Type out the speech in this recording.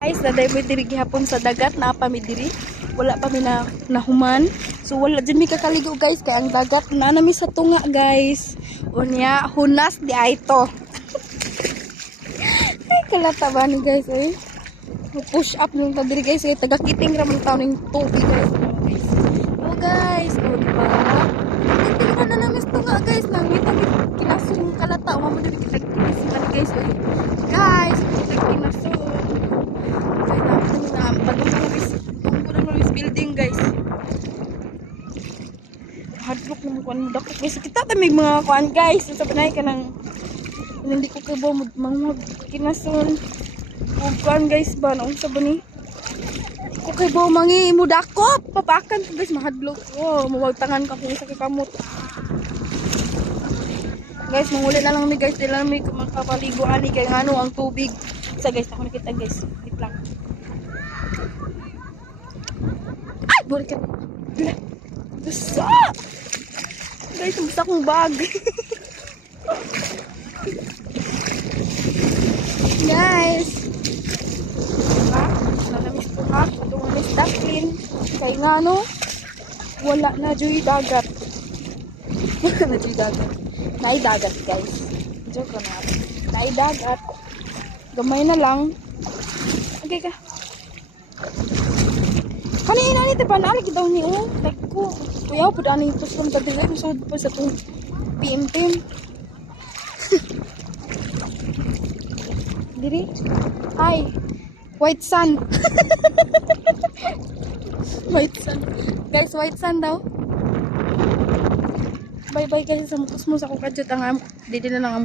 Guys, naday mo diri gihapon sa dagat na pa mi diri. Wala pa mi na nahuman. So wala dyan mi kakaligo guys kay ang dagat na nami sa tunga guys. Unya hunas di ay to. Ay kalata ba ni guys eh. Push up nung ta diri guys kay taga-kiting ra man taon ning tubig guys. Oh guys, oh diba? Kiting na nami sa tunga guys nang kita kinasong kalata mo diri kita kinasong guys. Guys, kita kinasong building guys. Hardlock naman kuan mo dako guys. Kita ta may mga kuan guys. Sa banay ka nang hindi ko kabo mga kinason. Ug kuan guys ba nung sa bani. Ko kabo mangi mudakop. Papakan ko guys mahadlok. Oh, mawagtangan ka kung sa kamot. Guys, manguli na lang mi guys. Dila mi makapaligo ani kay ngano ang tubig. Sa guys, ako nakita guys. Wait lang. Balikan. Basa! Guys, basa kong bag. Guys. Diba? Nalamis ko ha. Itong alis daklin. Kaya nga no, wala na dyo'y dagat. Wala na dyo'y dagat. Naay dagat guys. Joke na. Naay dagat. Gamay na lang. Okay ka. Kanina ni tepan ali daw ni like ko. Kuya pud ani pus kon tadi sa sud pa sa tong pim-pim. Diri. Hi. White sun. White sun. Guys, white sun daw. Bye bye guys sa mukus mo sa ko kadjut ang dili na lang